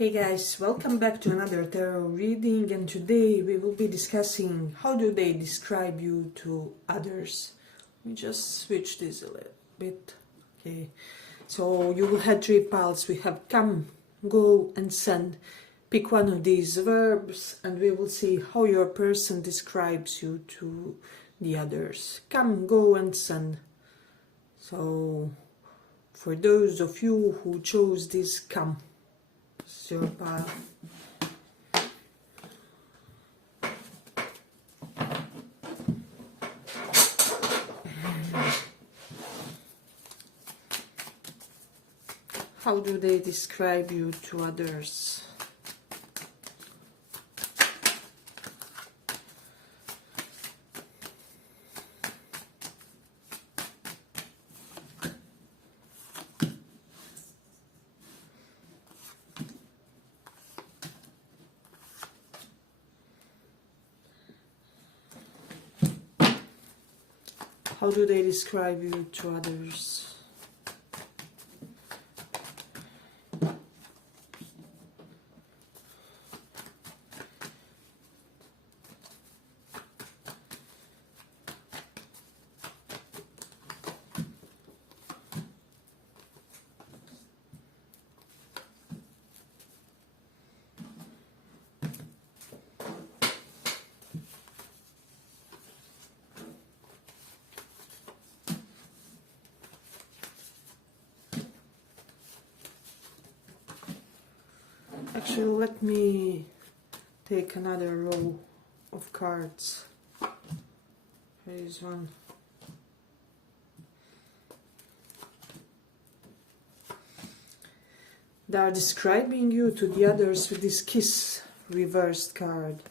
Hey guys, welcome back to another tarot reading, and today we will be discussing how do they describe you to others. Let me just switch this a little bit. Okay, so you will have three piles. We have come, go and send. Pick one of these verbs and we will see how your person describes you to the others. Come, go and send. So for those of you who chose this come, your pile. How do they describe you to others? How do they describe you to others? Actually, let me take another row of cards. Here is one. They are describing you to the others with this kiss reversed card.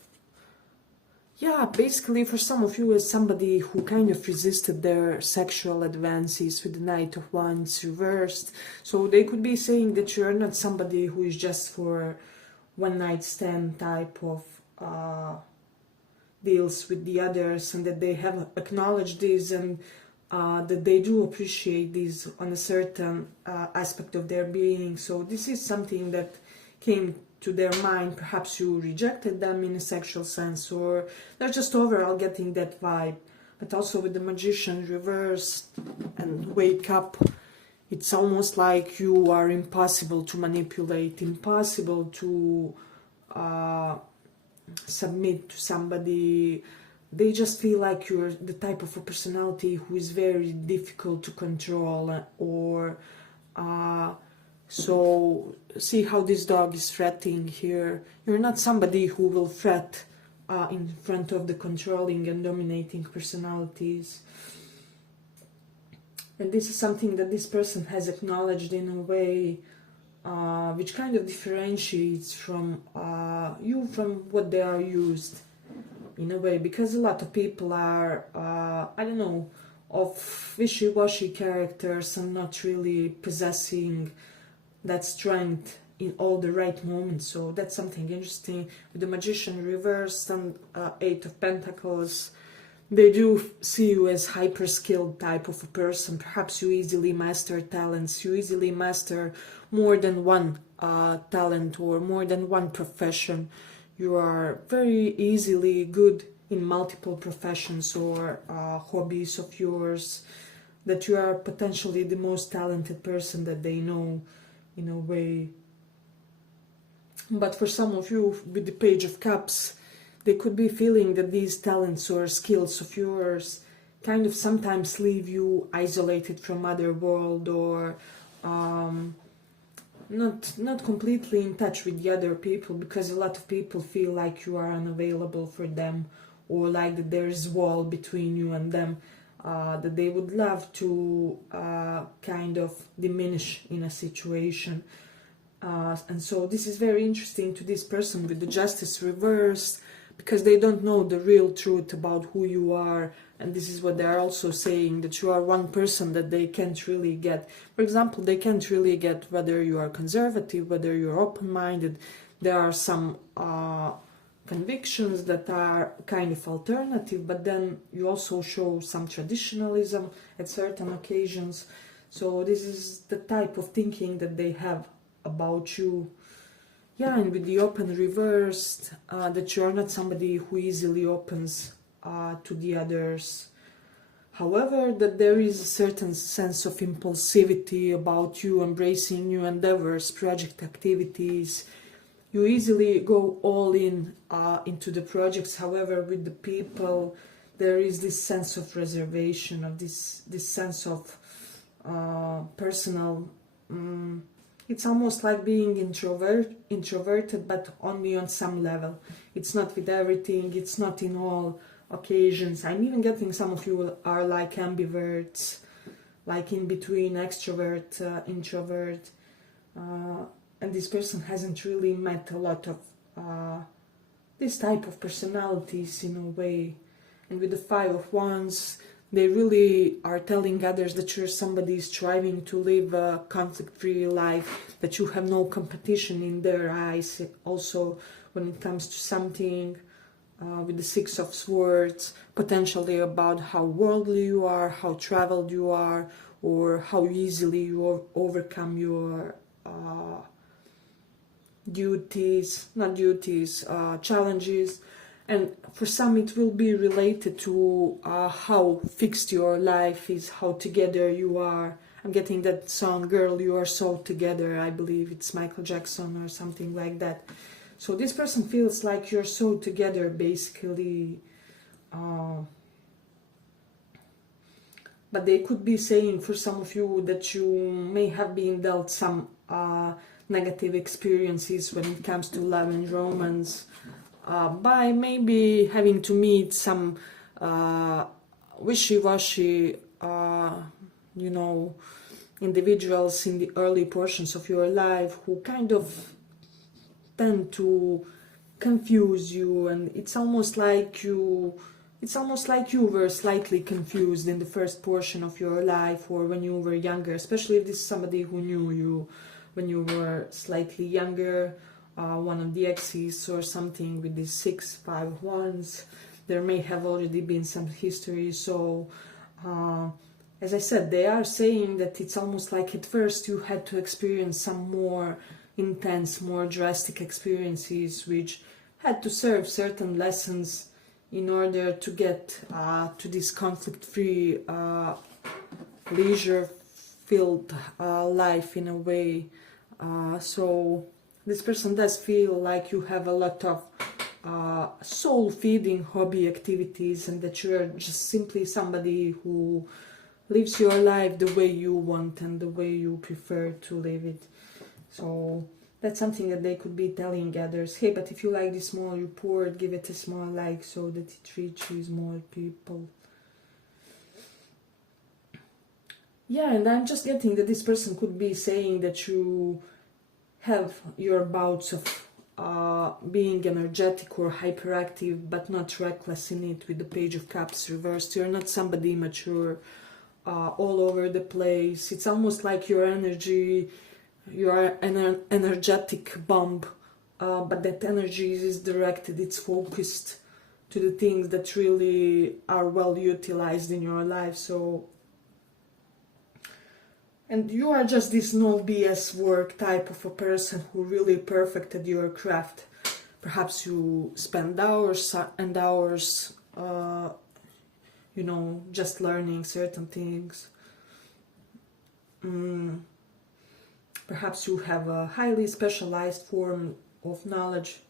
Yeah, basically for some of you as somebody who kind of resisted their sexual advances with the Knight of Wands reversed. So they could be saying that you're not somebody who is just for one night stand type of deals with the others, and that they have acknowledged this and that they do appreciate this on a certain aspect of their being. So this is something that came to their mind. Perhaps you rejected them in a sexual sense, or they're just overall getting that vibe. But also with the Magician reversed and wake up, it's almost like you are impossible to manipulate, impossible to submit to somebody. They just feel like you're the type of a personality who is very difficult to control, or so see how this dog is fretting here. You're not somebody who will fret in front of the controlling and dominating personalities. And this is something that this person has acknowledged in a way which kind of differentiates from you from what they are used in a way, because a lot of people are, I don't know, of wishy-washy characters and not really possessing that strength in all the right moments. So that's something interesting. With the Magician reversed and Eight of Pentacles, they do see you as hyper-skilled type of a person. Perhaps you easily master talents, you easily master more than one talent or more than one profession. You are very easily good in multiple professions or hobbies of yours, that you are potentially the most talented person that they know in a way. But for some of you with the Page of Cups, they could be feeling that these talents or skills of yours kind of sometimes leave you isolated from other world, or not completely in touch with the other people, because a lot of people feel like you are unavailable for them, or like that there is wall between you and them, that they would love to kind of diminish in a situation. And so this is very interesting to this person with the Justice reversed, because they don't know the real truth about who you are. And this is what they are also saying, that you are one person that they can't really get. For example, they can't really get whether you are conservative, whether you're open-minded. There are some convictions that are kind of alternative, but then you also show some traditionalism at certain occasions. So this is the type of thinking that they have about you. Yeah, and with the open reversed, that you're not somebody who easily opens to the others. However, that there is a certain sense of impulsivity about you embracing new endeavors, project activities. You easily go all in into the projects. However, with the people, there is this sense of reservation, of this sense of personal. It's almost like being introverted, but only on some level. It's not with everything. It's not in all occasions. I'm even getting some of you are like ambiverts, like in between extrovert, introvert, and this person hasn't really met a lot of this type of personalities in a way. And with the Five of Wands, they really are telling others that you're somebody striving to live a conflict-free life, that you have no competition in their eyes. Also, when it comes to something with the Six of Swords, potentially about how worldly you are, how traveled you are, or how easily you overcome your challenges. And for some it will be related to how fixed your life is, how together you are. I'm getting that song, Girl, You Are So Together. I believe it's Michael Jackson or something like that. So this person feels like you're so together, basically. But they could be saying for some of you that you may have been dealt some negative experiences when it comes to love and romance, by maybe having to meet some wishy-washy, individuals in the early portions of your life who kind of tend to confuse you, and it's almost like you were slightly confused in the first portion of your life, or when you were younger, especially if this is somebody who knew you when you were slightly younger, one of the exes or something with these 6, 5 wands. There may have already been some history. So as I said, they are saying that it's almost like at first you had to experience some more intense, more drastic experiences which had to serve certain lessons in order to get to this conflict-free, leisure-filled life in a way. So this person does feel like you have a lot of soul-feeding hobby activities, and that you're just simply somebody who lives your life the way you want and the way you prefer to live it. So that's something that they could be telling others. Hey, but if you like this small report, give it a small like so that it reaches more people. Yeah, and I'm just getting that this person could be saying that you have your bouts of being energetic or hyperactive, but not reckless in it, with the Page of Cups reversed. You're not somebody mature, all over the place. It's almost like your energy, you are an energetic bomb, but that energy is directed, it's focused to the things that really are well utilized in your life. So, and you are just this no BS work type of a person who really perfected your craft. Perhaps you spend hours and hours, just learning certain things. Perhaps you have a highly specialized form of knowledge.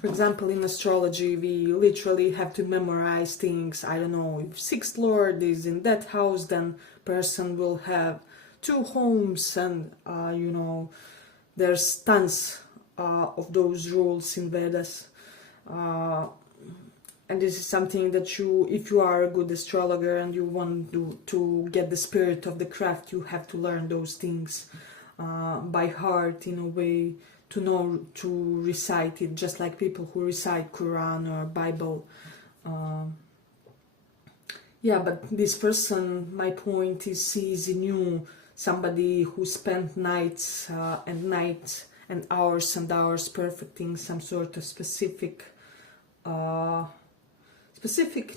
For example, in astrology, we literally have to memorize things. I don't know, if 6th Lord is in that house, then person will have 2 homes, and there's tons of those rules in Vedas. And this is something that if you are a good astrologer and you want to get the spirit of the craft, you have to learn those things by heart, in a way, to know to recite it, just like people who recite Quran or Bible. Yeah, but this person, my point is, sees in you somebody who spent nights and hours and hours perfecting some sort of specific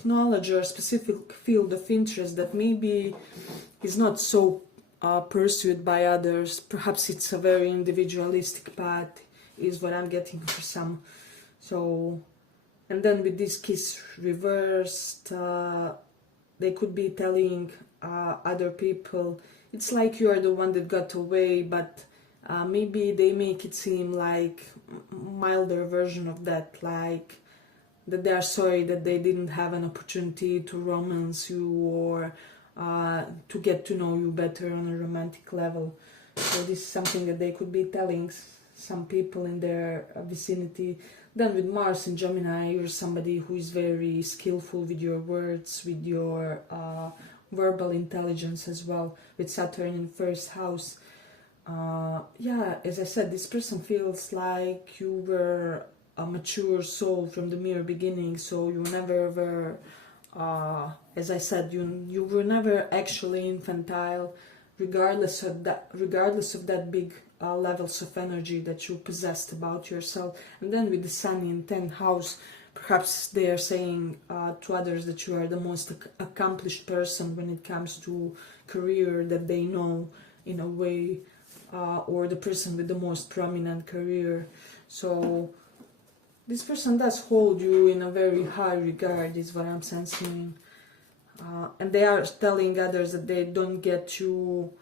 knowledge or specific field of interest that maybe is not so pursued by others. Perhaps it's a very individualistic path. is what I'm getting for some. So, and then with this kiss reversed, they could be telling other people, it's like you are the one that got away, but maybe they make it seem like milder version of that, like that they are sorry that they didn't have an opportunity to romance you or to get to know you better on a romantic level. So this is something that they could be telling some people in their vicinity. Then with Mars and Gemini, you're somebody who is very skillful with your words, with your verbal intelligence as well, with Saturn in first house. Yeah, as I said, this person feels like you were a mature soul from the mere beginning, so you never were, as I said, you were never actually infantile, regardless of that big levels of energy that you possessed about yourself. And then with the Sun in 10th house, perhaps they are saying to others that you are the most accomplished person when it comes to career that they know, in a way, or the person with the most prominent career. So this person does hold you in a very high regard, is what I'm sensing. And they are telling others that they don't get you,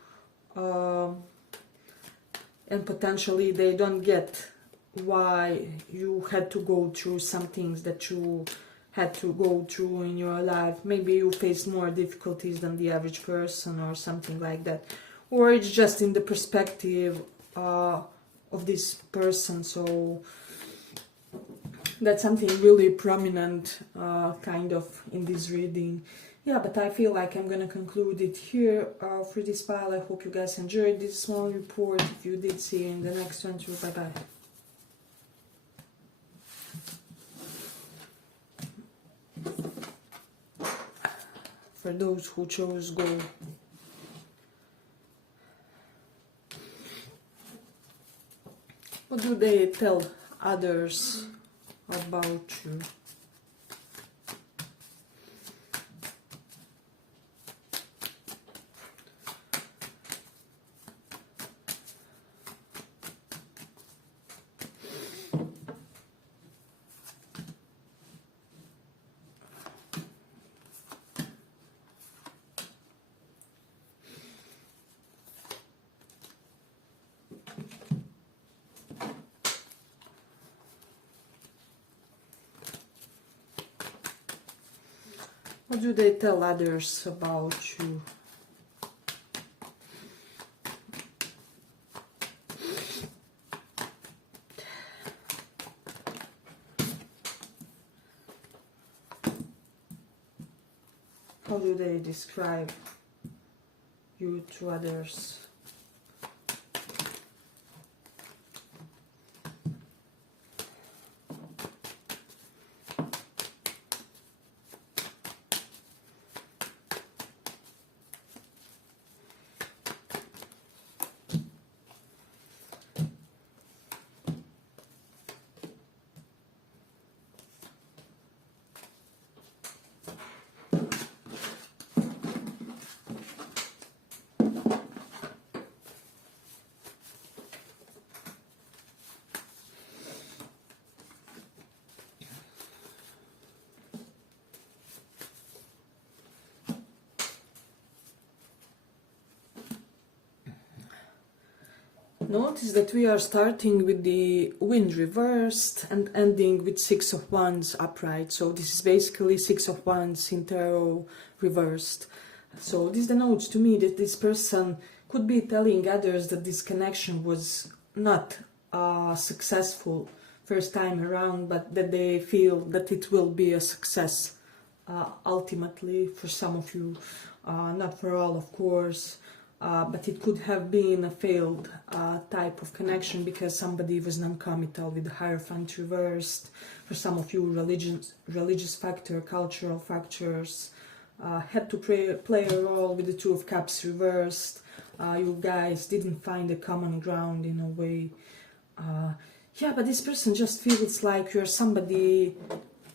and potentially they don't get why you had to go through some things that you had to go through in your life. Maybe you faced more difficulties than the average person or something like that. Or it's just in the perspective of this person. So that's something really prominent kind of in this reading. Yeah, but I feel like I'm gonna conclude it here for this file. I hope you guys enjoyed this small report. If you did, see you in the next one too. Bye bye. For those who chose gold. What do they tell others about you? What do they tell others about you? How do they describe you to others? Notice that we are starting with the wind reversed and ending with 6 of Wands upright. So this is basically 6 of Wands in tarot reversed. So this denotes to me that this person could be telling others that this connection was not successful first time around, but that they feel that it will be a success ultimately for some of you, not for all, of course. But it could have been a failed type of connection because somebody was non-committal with the Hierophant reversed. For some of you, religious factor, cultural factors had to play a role with the Two of Cups reversed. You guys didn't find a common ground in a way. Yeah, but this person just feels like you're somebody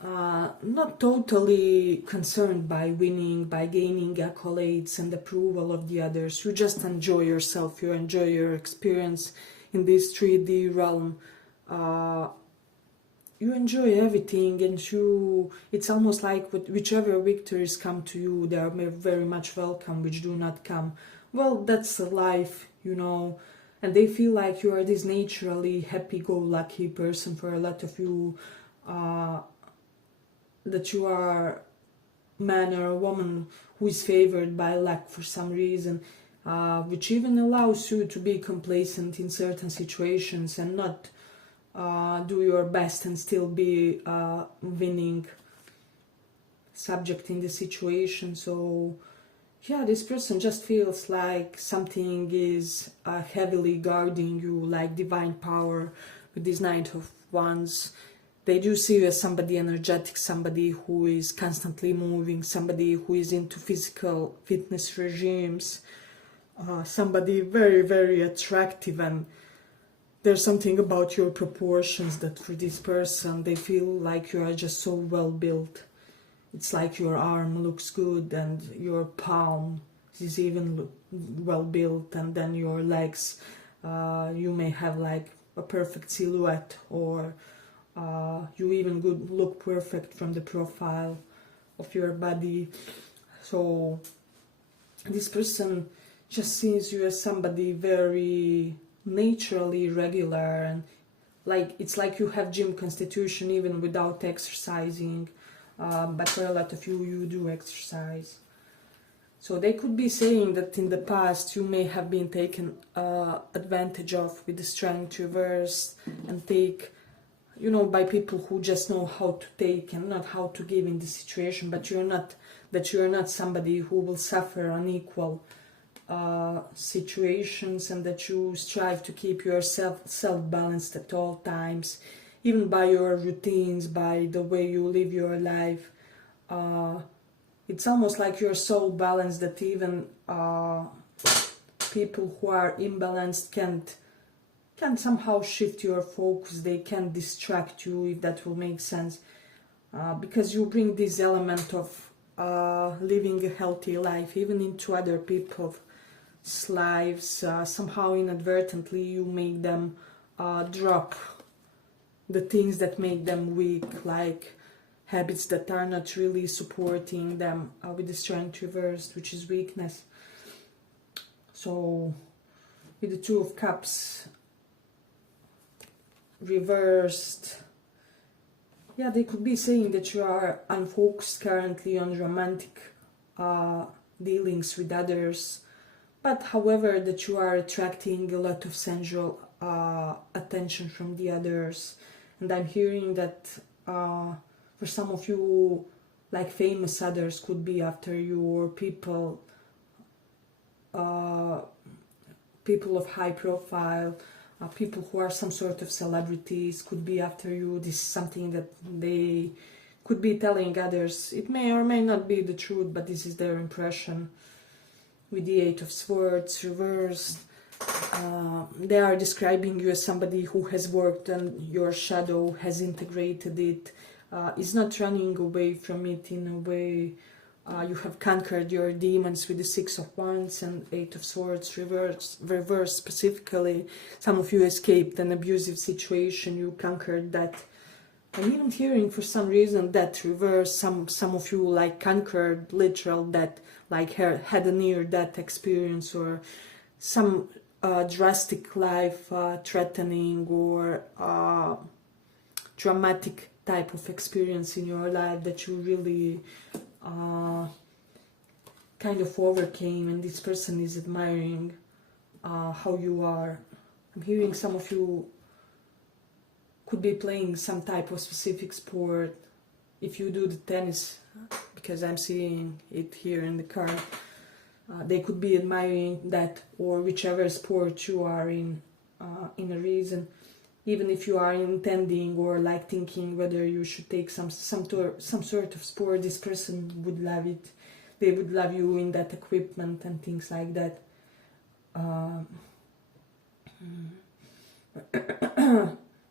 not totally concerned by winning, by gaining accolades and approval of the others. You just enjoy yourself, you enjoy your experience in this 3D realm. you enjoy everything, and it's almost like whichever victories come to you, they are very much welcome. Which do not come, well, that's life, you know. And they feel like you are this naturally happy-go-lucky person. For a lot of you, that you are man or a woman who is favored by luck for some reason, which even allows you to be complacent in certain situations and not do your best and still be winning subject in the situation. So yeah, this person just feels like something is heavily guarding you, like divine power with this Knight of Wands. They do see you as somebody energetic, somebody who is constantly moving, somebody who is into physical fitness regimes, somebody very, very attractive. And there's something about your proportions that for this person, they feel like you are just so well built. It's like your arm looks good and your palm is even well built, and then your legs, you may have like a perfect silhouette, or you even look perfect from the profile of your body. So this person just sees you as somebody very naturally regular, and like it's like you have gym constitution even without exercising. But for a lot of you, you do exercise. So they could be saying that in the past you may have been taken advantage of with the strength reversed, and take, you know, by people who just know how to take and not how to give in the situation. But you're not somebody who will suffer unequal situations, and that you strive to keep yourself self-balanced at all times, even by your routines, by the way you live your life. It's almost like you're so balanced that even people who are imbalanced can somehow shift your focus. They can distract you, if that will make sense, because you bring this element of living a healthy life even into other people's lives. Somehow inadvertently you make them drop the things that make them weak, like habits that are not really supporting them, with the strength reversed, which is weakness. So with the Two of Cups reversed, yeah, they could be saying that you are unfocused currently on romantic dealings with others, but however that you are attracting a lot of sensual attention from the others. And I'm hearing that for some of you, like famous others could be after you, or people of high profile, people who are some sort of celebrities could be after you. This is something that they could be telling others. It may or may not be the truth, but this is their impression. With the Eight of Swords reversed, they are describing you as somebody who has worked on your shadow, has integrated it, is not running away from it in a way. You have conquered your demons with the Six of Wands and Eight of Swords reversed specifically. Some of you escaped an abusive situation, you conquered that. I'm even hearing for some reason that reverse. Some of you like conquered literal death, like had a near-death experience, or some drastic life threatening or dramatic type of experience in your life that you really kind of overcame, and this person is admiring how you are. I'm hearing some of you could be playing some type of specific sport. If you do the tennis, because I'm seeing it here in the card, they could be admiring that, or whichever sport you are in a reason. Even if you are intending or like thinking whether you should take some sort of sport, this person would love it. They would love you in that equipment and things like that.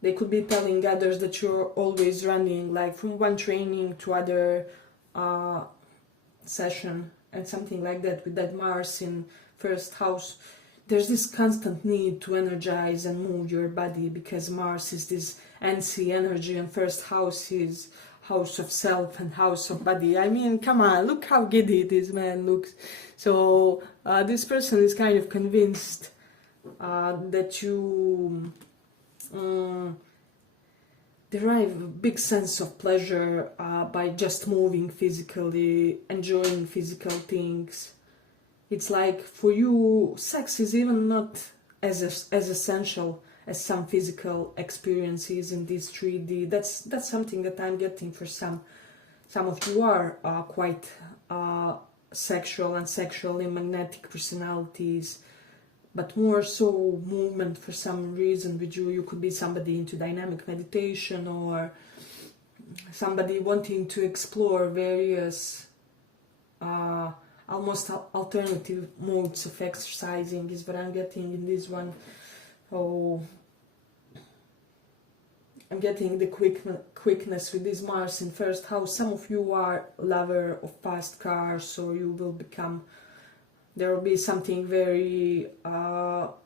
They could be telling others that you're always running, like from one training to other session and something like that. With that Mars in first house, there's this constant need to energize and move your body, because Mars is this NC energy, and first house is house of self and house of body. I mean, come on, look how giddy this man looks. So this person is kind of convinced that you derive a big sense of pleasure by just moving physically, enjoying physical things. It's like for you, sex is even not as essential as some physical experiences in this 3D. That's something that I'm getting for some of you are quite sexual and sexually magnetic personalities, but more so movement for some reason with you. You could be somebody into dynamic meditation, or somebody wanting to explore various almost alternative modes of exercising is what I'm getting in this one. Oh, I'm getting the quickness with this Mars in first house. Some of you are lover of fast cars, so you will become, there will be something very how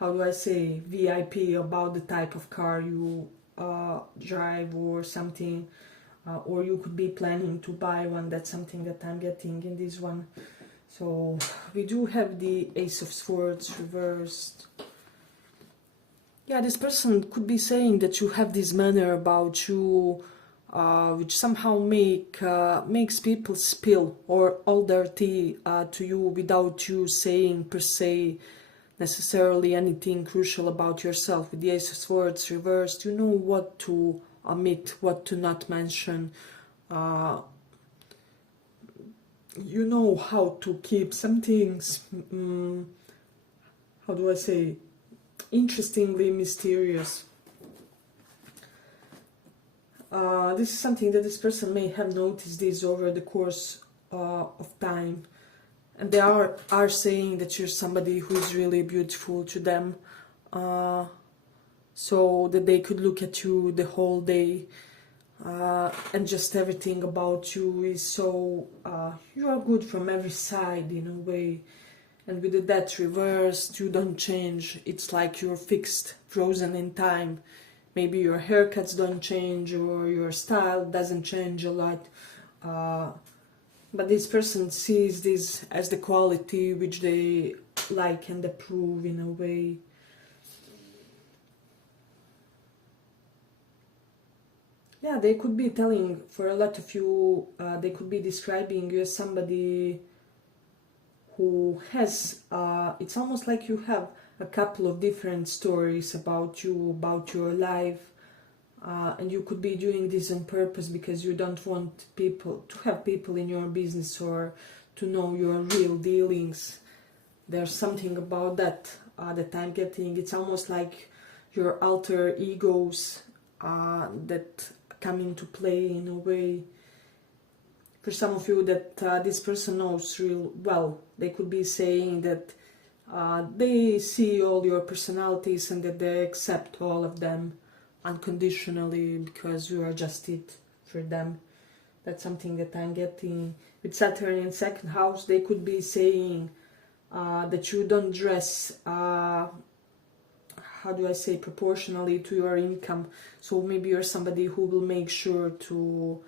do I say, VIP about the type of car you drive or something, or you could be planning to buy one. That's something that I'm getting in this one. So we do have the Ace of Swords reversed. Yeah, this person could be saying that you have this manner about you which somehow makes people spill or all their tea to you without you saying per se necessarily anything crucial about yourself. With the Ace of Swords reversed, you know what to omit, what to not mention. You know how to keep some things, how do I say, interestingly mysterious. This is something that this person may have noticed this over the course of time, and they are saying that you're somebody who is really beautiful to them, so that they could look at you the whole day, and just everything about you is so, you are good from every side in a way. And with the Death reversed, you don't change. It's like you're fixed, frozen in time. Maybe your haircuts don't change, or your style doesn't change a lot. But this person sees this as the quality which they like and approve in a way. Yeah, they could be telling, for a lot of you, they could be describing you as somebody who has, it's almost like you have a couple of different stories about you, about your life, and you could be doing this on purpose because you don't want people to have people in your business or to know your real dealings. There's something about that that I'm getting. It's almost like your alter egos that come into play in a way. For some of you that this person knows real well, they could be saying that they see all your personalities and that they accept all of them unconditionally because you are just it for them. That's something that I'm getting. With Saturn in second house, they could be saying that you don't dress, how do I say, proportionally to your income. So maybe you're somebody who will make sure to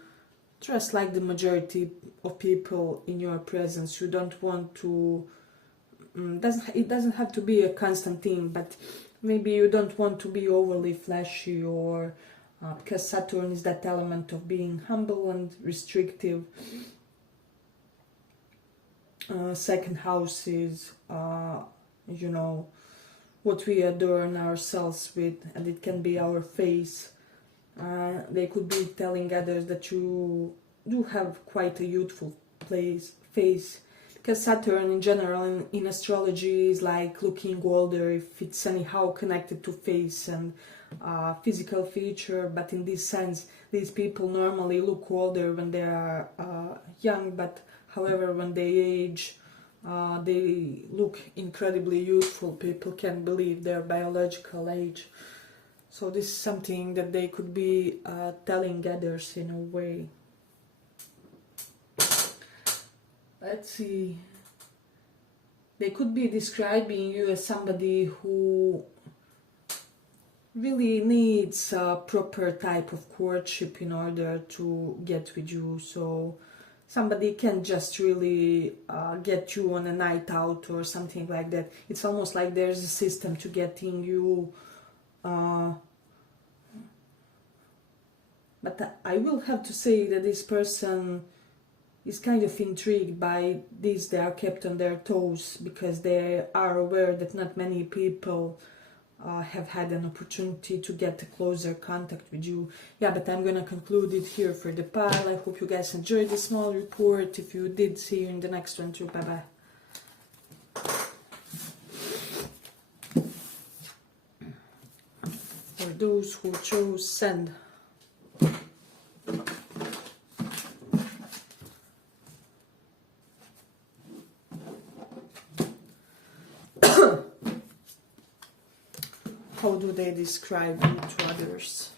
dress like the majority of people in your presence. You don't want to, it doesn't have to be a constant thing, but maybe you don't want to be overly flashy, or because Saturn is that element of being humble and restrictive. Second house is, you know, what we adorn ourselves with, and it can be our face. They could be telling others that you do have quite a youthful face, because Saturn in general in astrology is like looking older, if it's anyhow connected to face and physical feature. But in this sense, these people normally look older when they are young, but however when they age, they look incredibly youthful. People can't believe their biological age. So this is something that they could be telling others in a way. Let's see. They could be describing you as somebody who really needs a proper type of courtship in order to get with you. So somebody can just really get you on a night out or something like that. It's almost like there's a system to getting you. But I will have to say that this person is kind of intrigued by this. They are kept on their toes because they are aware that not many people have had an opportunity to get a closer contact with you. Yeah, but I'm gonna conclude it here for the pile. I hope you guys enjoyed this small report. If you did, see you in the next one too. Bye bye. For those who chose send. How do they describe you to others?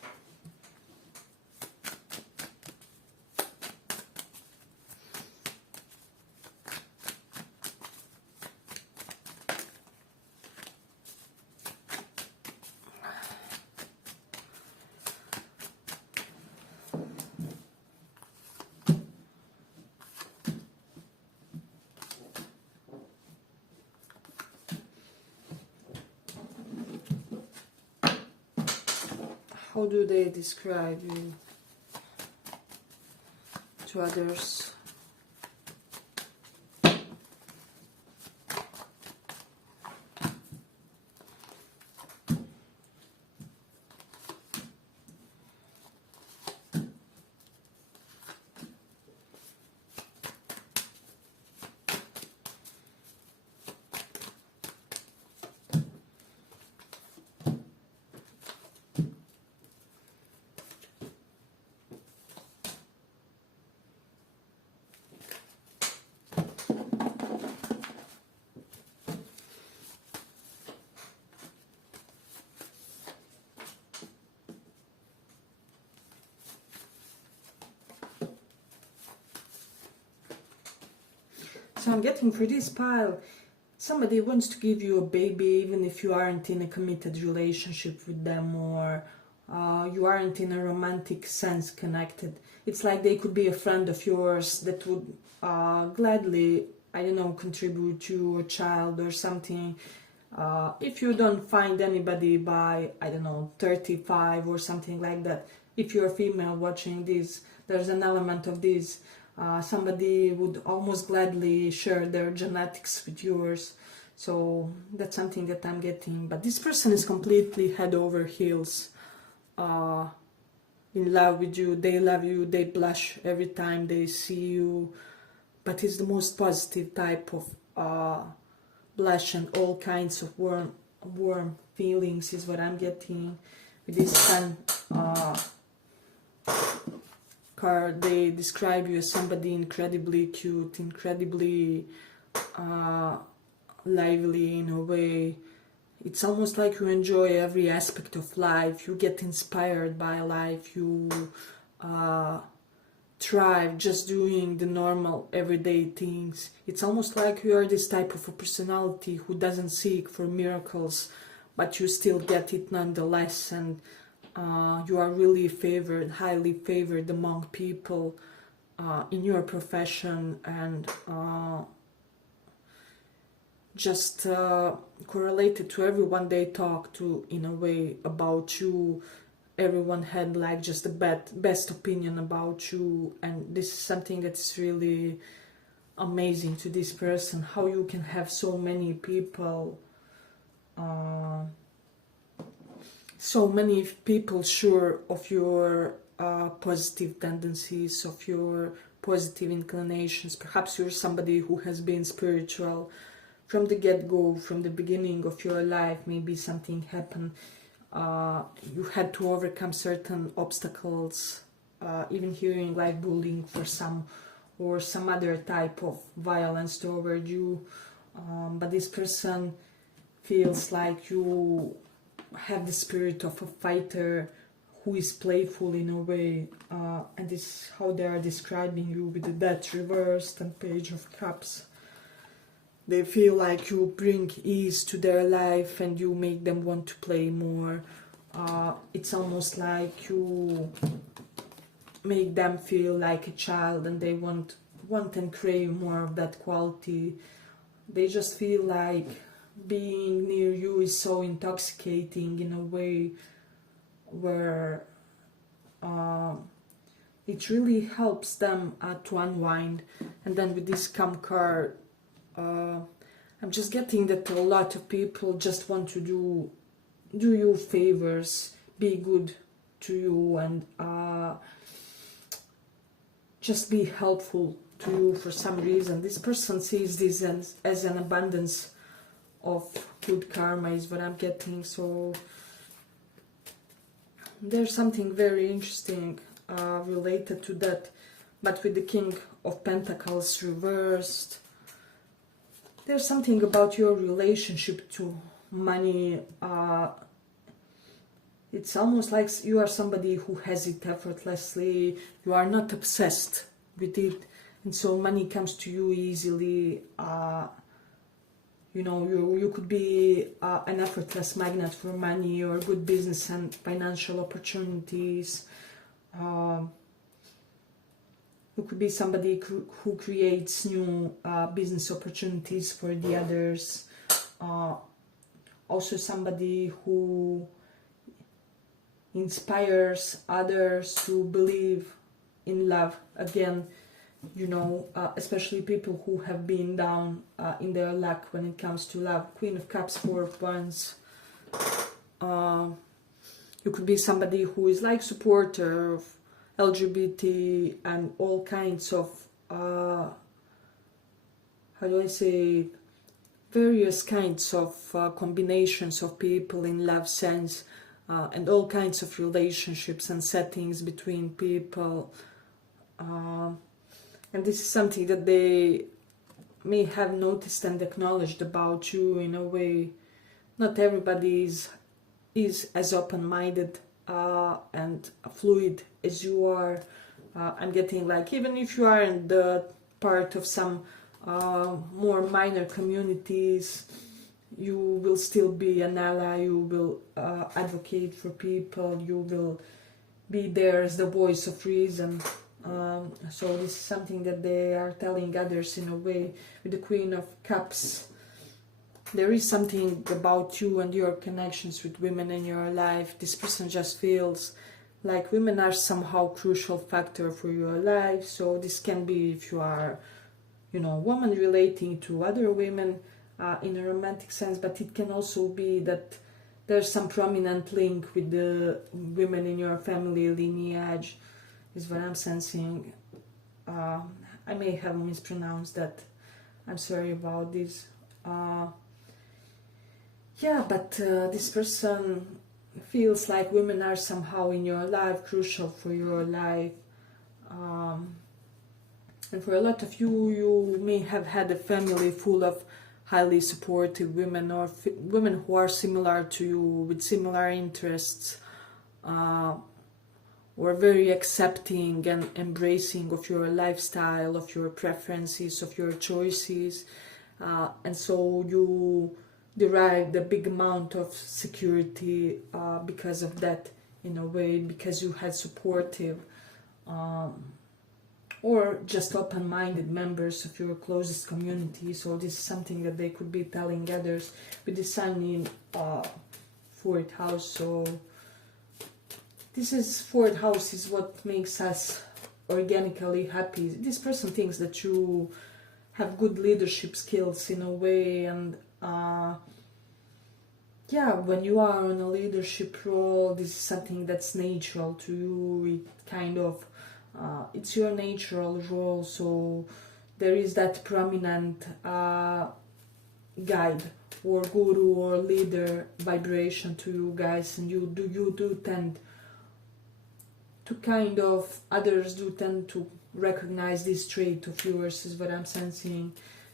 How do they describe you to others? So I'm getting for this pile, somebody wants to give you a baby even if you aren't in a committed relationship with them, or you aren't in a romantic sense connected. It's like they could be a friend of yours that would gladly, I don't know, contribute to a child or something. If you don't find anybody by, I don't know, 35 or something like that, if you're a female watching this, there's an element of this. Somebody would almost gladly share their genetics with yours. So that's something that I'm getting. But this person is completely head over heels in love with you. They love you. They blush every time they see you. But it's the most positive type of blush, and all kinds of warm feelings is what I'm getting with this sun card. They describe you as somebody incredibly cute, incredibly lively in a way. It's almost like you enjoy every aspect of life. You get inspired by life. You thrive just doing the normal everyday things. It's almost like you are this type of a personality who doesn't seek for miracles, but you still get it nonetheless, and you are really favored, highly favored among people in your profession, and just correlated to everyone they talk to in a way about you. Everyone had like just the best opinion about you, and this is something that's really amazing to this person, how you can have so many people sure of your positive tendencies, of your positive inclinations. Perhaps you're somebody who has been spiritual from the get-go, from the beginning of your life. Maybe something happened, you had to overcome certain obstacles, even hearing like bullying for some, or some other type of violence toward you, but this person feels like you have the spirit of a fighter who is playful in a way, and this is how they are describing you with the Death reversed and Page of Cups. they feel like you bring ease to their life and you make them want to play more. It's almost like you make them feel like a child and they want and crave more of that quality. They just feel like being near you is so intoxicating in a way where it really helps them to unwind. And then with this come card, I'm just getting that a lot of people just want to do you favors, be good to you, and just be helpful to you for some reason. This person sees this as an abundance of good karma is what I'm getting. So there's something very interesting related to that. But with the King of Pentacles reversed, there's something about your relationship to money. It's almost like you are somebody who has it effortlessly. You are not obsessed with it, and so money comes to you easily. You know, you could be an effortless magnet for money or good business and financial opportunities. You could be somebody who creates new business opportunities for the others. Also somebody who inspires others to believe in love again, you know, especially people who have been down in their luck when it comes to love. Queen of Cups, Four of Wands. You could be somebody who is like supporter of LGBT and all kinds of how do I say, various kinds of combinations of people in love sense, and all kinds of relationships and settings between people. And this is something that they may have noticed and acknowledged about you in a way. Not everybody is as open-minded and fluid as you are. I'm getting like, even if you are in the part of some more minor communities, you will still be an ally, you will advocate for people, you will be there as the voice of reason. So this is something that they are telling others in a way. With the Queen of Cups, there is something about you and your connections with women in your life. This person just feels like women are somehow crucial factor for your life. So this can be if you are, you know, woman relating to other women in a romantic sense, but it can also be that there's some prominent link with the women in your family lineage, is what I'm sensing. I may have mispronounced that. I'm sorry about this. Yeah, but this person feels like women are somehow in your life, crucial for your life. And for a lot of you, you may have had a family full of highly supportive women, or women who are similar to you, with similar interests, or very accepting and embracing of your lifestyle, of your preferences, of your choices. And so you derived a big amount of security because of that, in a way, because you had supportive or just open-minded members of your closest community. So this is something that they could be telling others with the Sun in fourth house. So this is fourth house is what makes us organically happy. This person thinks that you have good leadership skills in a way, and yeah, when you are on a leadership role, this is something that's natural to you. It kind of it's your natural role, so there is that prominent guide or guru or leader vibration to you guys, and you do tend to kind of, others do tend to recognize this trait of yours, is what I'm sensing.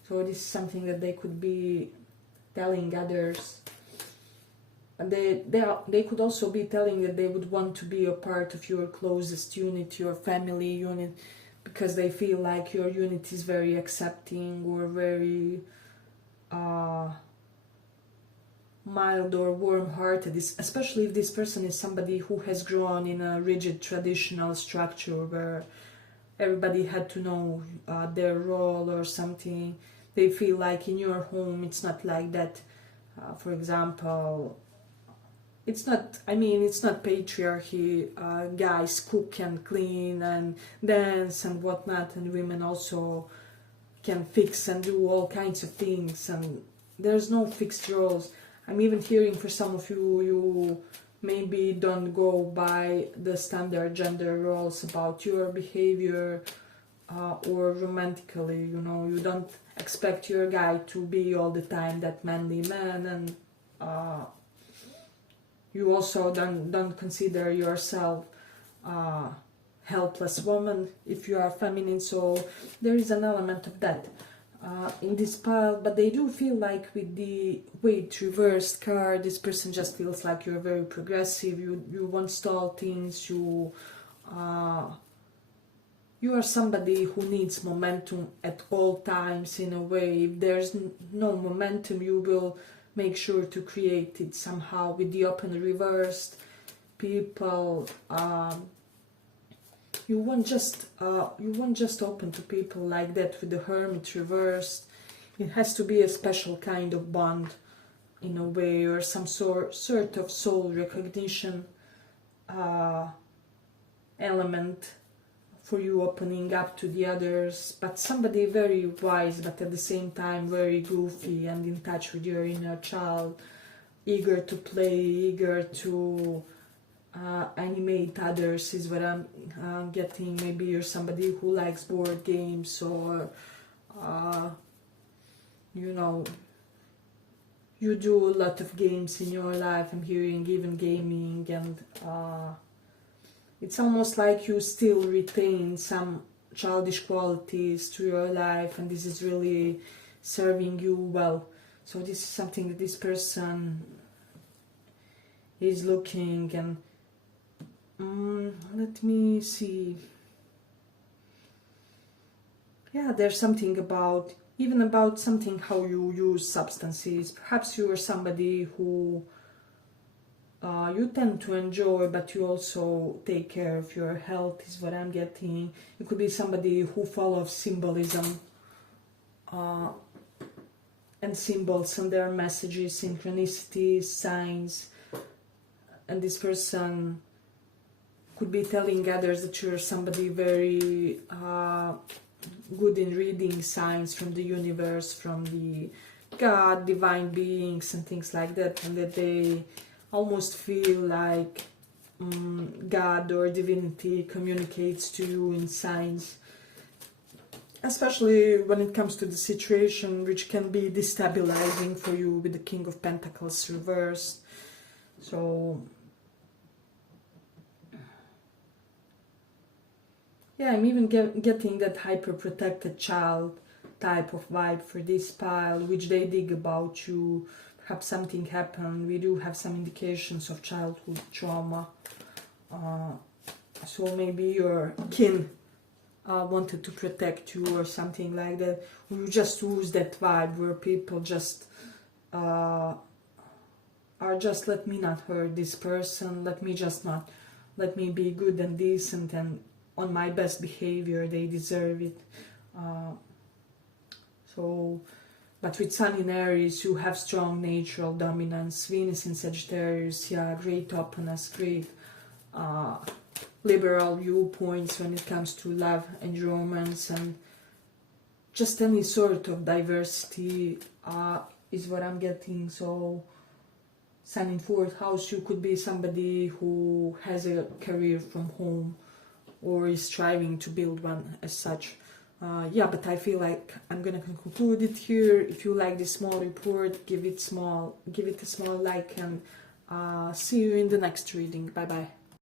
So this is something that they could be telling others. And they could also be telling that they would want to be a part of your closest unit, your family unit, because they feel like your unit is very accepting or very mild or warm-hearted, especially if this person is somebody who has grown in a rigid traditional structure where everybody had to know their role or something. They feel like in your home it's not like that. For example, it's not, I mean, it's not patriarchy. Guys cook and clean and dance and whatnot, and women also can fix and do all kinds of things, and there's no fixed roles. I'm even hearing for some of you, you maybe don't go by the standard gender roles about your behavior or romantically, you know, you don't expect your guy to be all the time that manly man, and you also don't consider yourself helpless woman if you are feminine, so there is an element of that in this pile. But they do feel like with the weight reversed card, this person just feels like you're very progressive, you won't stall things, you are somebody who needs momentum at all times. In a way, if there's no momentum, you will make sure to create it somehow. With the open reversed, people you won't just open to people like that. With the Hermit reversed, it has to be a special kind of bond in a way, or some sort of soul recognition element for you opening up to the others, but somebody very wise, but at the same time very goofy and in touch with your inner child, eager to play, eager to animate others is what I'm getting. Maybe you're somebody who likes board games, or you know, you do a lot of games in your life. I'm hearing even gaming, and it's almost like you still retain some childish qualities to your life, and this is really serving you well. So this is something that this person is looking, and let me see. Yeah, there's something about, even about something how you use substances. Perhaps you are somebody who you tend to enjoy, but you also take care of your health, is what I'm getting. You could be somebody who follows symbolism and symbols and their messages, synchronicities, signs, and this person could be telling others that you're somebody very good in reading signs from the universe, from the God, divine beings and things like that, and that they almost feel like God or divinity communicates to you in signs, especially when it comes to the situation, which can be destabilizing for you with the King of Pentacles reversed. So yeah, I'm even getting that hyper-protected child type of vibe for this pile, which they dig about you. Perhaps something happened. We do have some indications of childhood trauma. So maybe your kin wanted to protect you or something like that. Or you just lose that vibe where people just are just, let me not hurt this person, let me be good and decent and on my best behavior, they deserve it. But with Sun in Aries, you have strong natural dominance. Venus in Sagittarius, yeah, great openness, great liberal viewpoints when it comes to love and romance, and just any sort of diversity is what I'm getting. So Sun in 4th house, you could be somebody who has a career from home or is striving to build one as such. Yeah, but I feel like I'm gonna conclude it here. If you like this small report, give it a small like, and see you in the next reading. Bye bye.